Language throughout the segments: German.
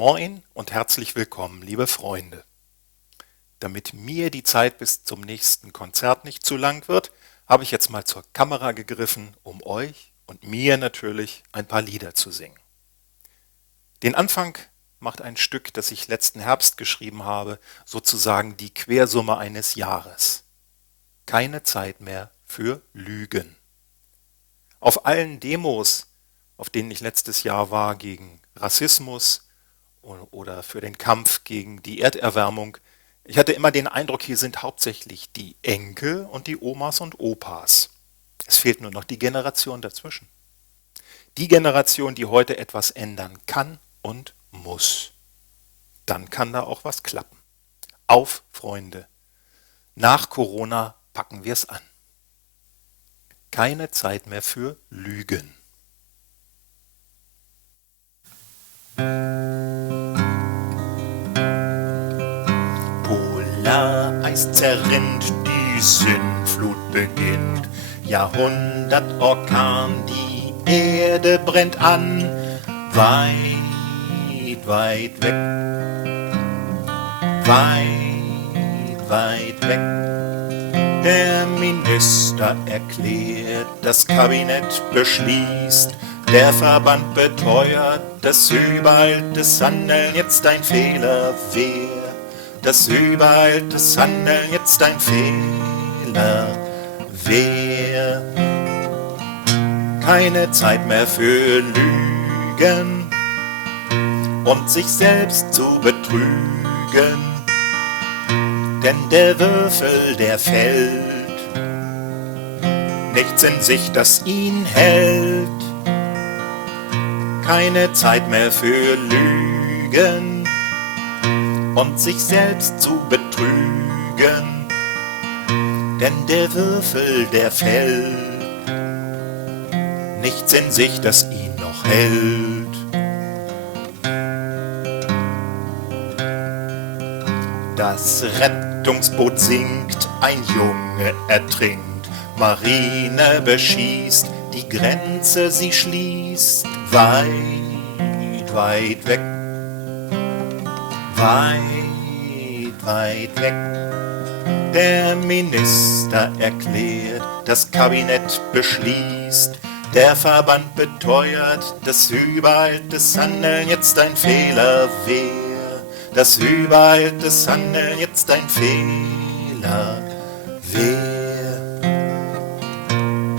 Moin und herzlich willkommen, liebe Freunde. Damit mir die Zeit bis zum nächsten Konzert nicht zu lang wird, habe ich jetzt mal zur Kamera gegriffen, um euch und mir natürlich ein paar Lieder zu singen. Den Anfang macht ein Stück, das ich letzten Herbst geschrieben habe, sozusagen die Quersumme eines Jahres. Keine Zeit mehr für Lügen. Auf allen Demos, auf denen ich letztes Jahr war gegen Rassismus oder für den Kampf gegen die Erderwärmung, ich hatte immer den Eindruck, hier sind hauptsächlich die Enkel und die Omas und Opas. Es fehlt nur noch die Generation dazwischen. Die Generation, die heute etwas ändern kann und muss. Dann kann da auch was klappen. Auf, Freunde. Nach Corona packen wir es an. Keine Zeit mehr für Lügen. Polareis zerrinnt, die Sintflut beginnt. Jahrhundertorkan, die Erde brennt an. Weit, weit weg. Weit, weit weg. Der Minister erklärt, das Kabinett beschließt, der Verband beteuert, dass übereiltes Handeln jetzt ein Fehler wäre, dass übereiltes Handeln jetzt ein Fehler wäre. Keine Zeit mehr für Lügen und sich selbst zu betrügen. Denn der Würfel, der fällt, nichts in sich, das ihn hält. Keine Zeit mehr für Lügen und sich selbst zu betrügen. Denn der Würfel, der fällt, nichts in sich, das ihn noch hält. Das Rettungsboot sinkt, ein Junge ertrinkt, Marine beschießt, die Grenze sie schließt, weit, weit weg, weit, weit weg. Der Minister erklärt, das Kabinett beschließt, der Verband beteuert, dass übereiltes Handeln jetzt ein Fehler wäre. Dass übereiltes Handeln jetzt ein Fehler wäre.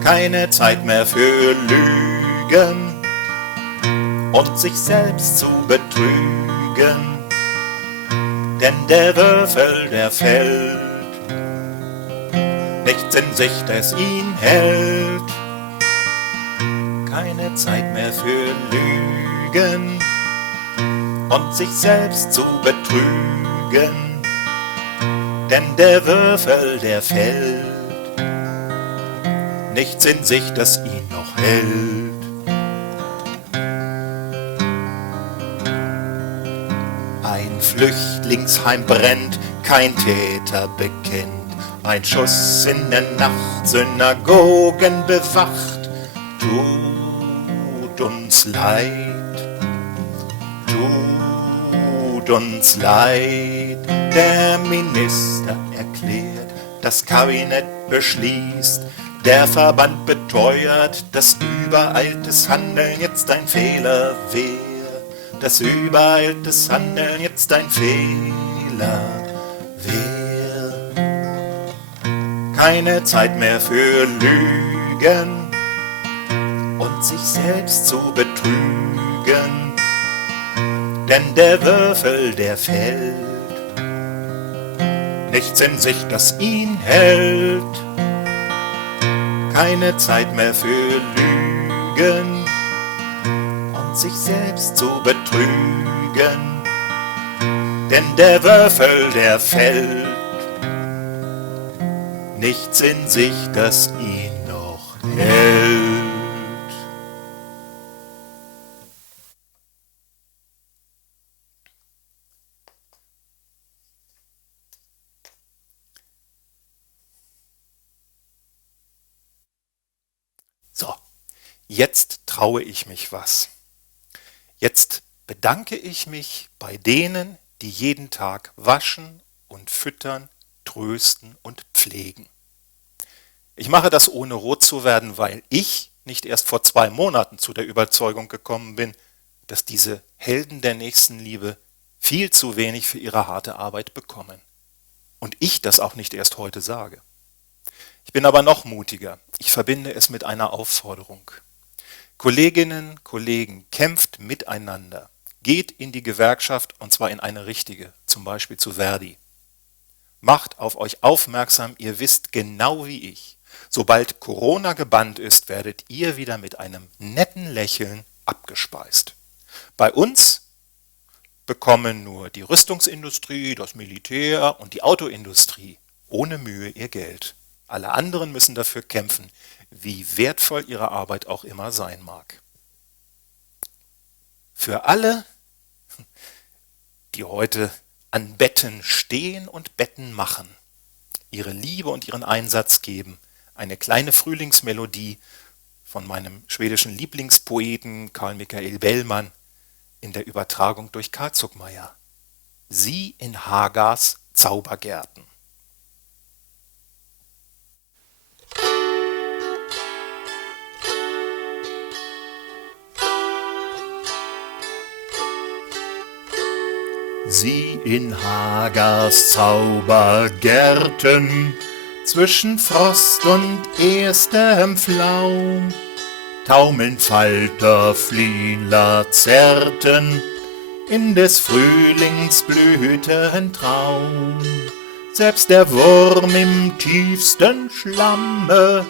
Keine Zeit mehr für Lügen und sich selbst zu betrügen. Denn der Würfel, der fällt, nichts in sich, das ihn hält. Keine Zeit mehr für Lügen und sich selbst zu betrügen, denn der Würfel, der fällt, nichts in sich, das ihn noch hält. Ein Flüchtlingsheim brennt, kein Täter bekennt, ein Schuss in der Nacht, Synagogen bewacht, tut uns leid. Tut uns leid, der Minister erklärt, das Kabinett beschließt, der Verband beteuert, dass übereiltes Handeln jetzt ein Fehler wäre, dass übereiltes Handeln jetzt ein Fehler wäre. Keine Zeit mehr für Lügen und sich selbst zu betrügen. Denn der Würfel, der fällt, nichts in sich, das ihn hält. Keine Zeit mehr für Lügen und sich selbst zu betrügen. Denn der Würfel, der fällt, nichts in sich, das ihn noch hält. So, jetzt traue ich mich was. Jetzt bedanke ich mich bei denen, die jeden Tag waschen und füttern, trösten und pflegen. Ich mache das ohne rot zu werden, weil ich nicht erst vor 2 Monaten zu der Überzeugung gekommen bin, dass diese Helden der Nächstenliebe viel zu wenig für ihre harte Arbeit bekommen. Und ich das auch nicht erst heute sage. Ich bin aber noch mutiger. Ich verbinde es mit einer Aufforderung. Kolleginnen, Kollegen, kämpft miteinander. Geht in die Gewerkschaft und zwar in eine richtige, zum Beispiel zu Verdi. Macht auf euch aufmerksam, ihr wisst genau wie ich. Sobald Corona gebannt ist, werdet ihr wieder mit einem netten Lächeln abgespeist. Bei uns bekommen nur die Rüstungsindustrie, das Militär und die Autoindustrie ohne Mühe ihr Geld. Alle anderen müssen dafür kämpfen, wie wertvoll ihre Arbeit auch immer sein mag. Für alle, die heute an Betten stehen und Betten machen, ihre Liebe und ihren Einsatz geben, eine kleine Frühlingsmelodie von meinem schwedischen Lieblingspoeten Carl Michael Bellman in der Übertragung durch Carl Zuckmayer. Sie in Hagars Zaubergärten. Sie in Hagars Zaubergärten, zwischen Frost und erstem Flaum, taumeln Falter, fliehen Lazerten in des Frühlings Blütentraum. Selbst der Wurm im tiefsten Schlamme,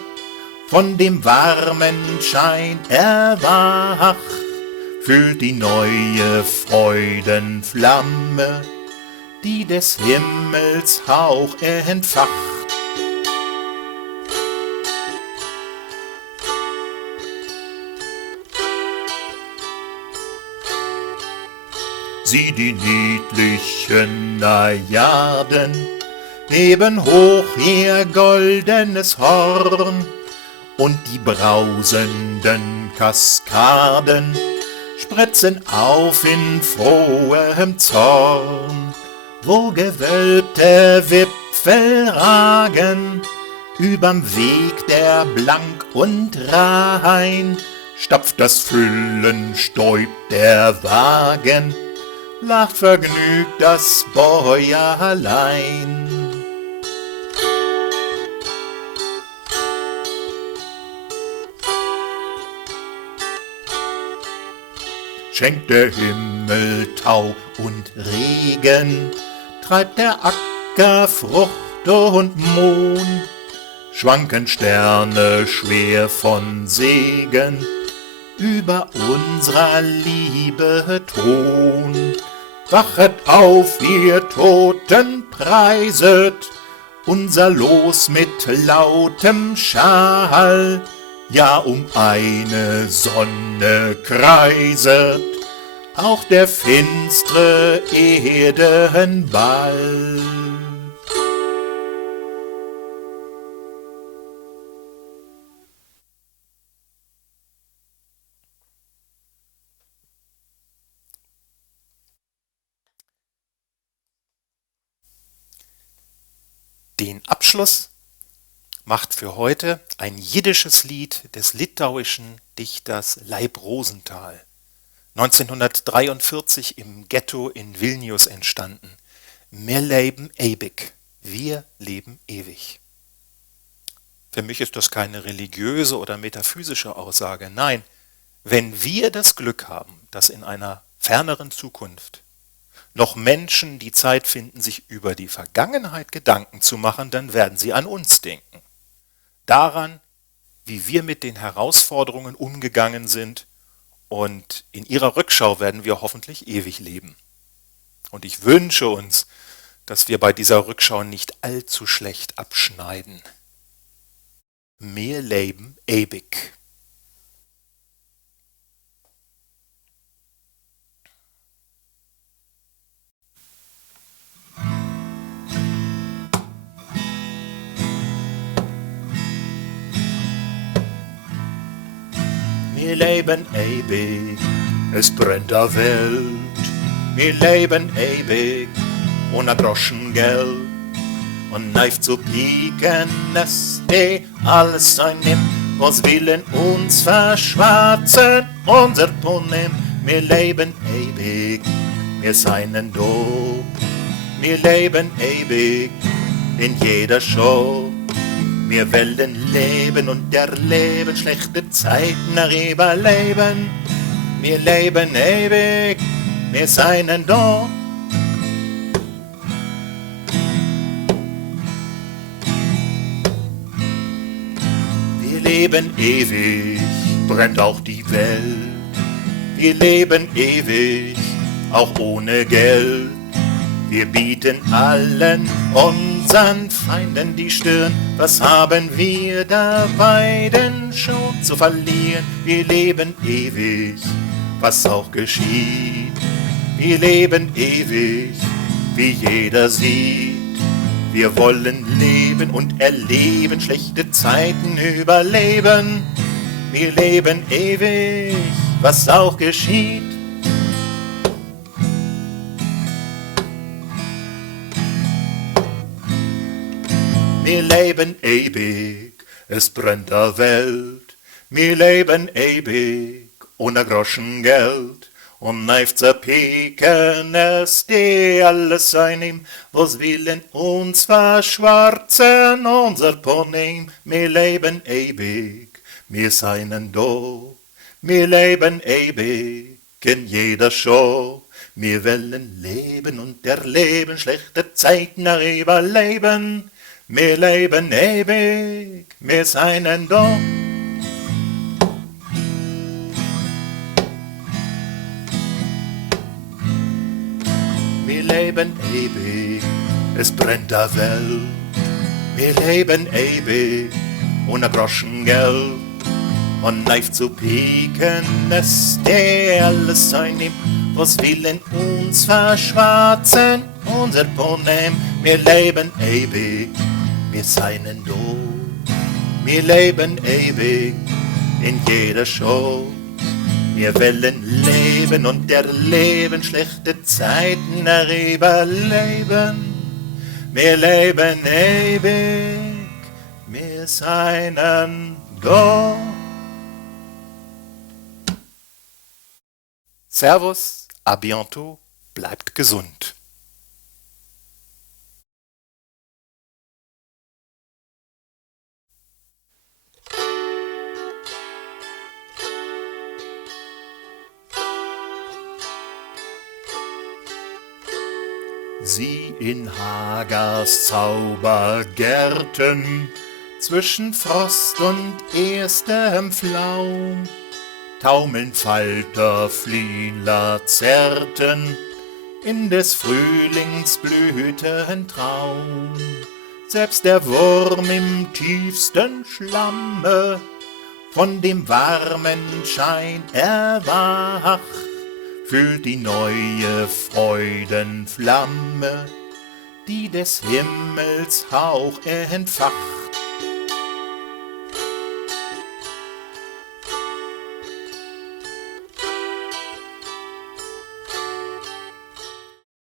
von dem warmen Schein erwacht, fühlt die neue Freudenflamme, die des Himmels Hauch entfacht. Sieh die niedlichen Najaden, heben hoch ihr goldenes Horn, und die brausenden Kaskaden spritzen auf in frohem Zorn, wo gewölbte Wipfel ragen, überm Weg der blank und rein, stapft das Füllenstäub der Wagen, lacht vergnügt das Bäuerlein. Schenkt der Himmel Tau und Regen, treibt der Acker Frucht und Mohn, schwanken Sterne schwer von Segen über unserer Liebe Thron. Wachet auf, ihr Toten, preiset unser Los mit lautem Schall, ja um eine Sonne kreiset auch der finstre Erdenball. Den Abschluss macht für heute ein jiddisches Lied des litauischen Dichters Leib Rosenthal, 1943 im Ghetto in Vilnius entstanden. Wir leben ewig, wir leben ewig. Für mich ist das keine religiöse oder metaphysische Aussage. Nein, wenn wir das Glück haben, dass in einer ferneren Zukunft noch Menschen die Zeit finden, sich über die Vergangenheit Gedanken zu machen, dann werden sie an uns denken. Daran, wie wir mit den Herausforderungen umgegangen sind, und in ihrer Rückschau werden wir hoffentlich ewig leben. Und ich wünsche uns, dass wir bei dieser Rückschau nicht allzu schlecht abschneiden. Wir leben ewig. Wir leben ewig, es brennt der Welt. Wir leben ewig, ohne Groschen Geld. Und neif zu pieken, es alles einnimmt, was willen uns verschwarzen, unser Ponem. Wir leben ewig, wir seien do. Wir leben ewig, in jeder Show. Wir wollen leben und erleben, schlechte Zeiten überleben. Wir leben ewig, wir seien da. Wir leben ewig, brennt auch die Welt. Wir leben ewig, auch ohne Geld. Wir bieten allen unseren Feinden die Stirn. Was haben wir dabei denn schon zu verlieren? Wir leben ewig, was auch geschieht. Wir leben ewig, wie jeder sieht. Wir wollen leben und erleben, schlechte Zeiten überleben. Wir leben ewig, was auch geschieht. Wir leben ewig, es brennt der Welt. Wir leben ewig, ohne Groschen Geld. Und neif zerpieken es die alles einnehmen, was willen uns verschwarzen, unser Ponem. Wir leben ewig, wir seien do. Wir leben ewig, in jeder Show. Wir wollen leben und erleben, schlechte Zeiten überleben. Wir leben ewig, wir seien da. Wir leben ewig, es brennt der Welt. Wir leben ewig, ohne Groschen Geld. Und neif zu pieken, es alles einnimmt, was willen uns verschwarzen, unser Ponem. Wir leben ewig, wir seien do. Wir leben ewig, in jeder Show. Wir wollen leben und erleben, schlechte Zeiten überleben. Wir leben ewig, wir seien da. Servus, à bientôt, bleibt gesund. Sie in Hagers Zaubergärten, zwischen Frost und erstem Flaum, taumeln Falter, fliehen Lazerten in des Frühlings Blütentraum. Selbst der Wurm im tiefsten Schlamme von dem warmen Schein erwacht, fühlt die neue Freudenflamme, die des Himmels Hauch entfacht.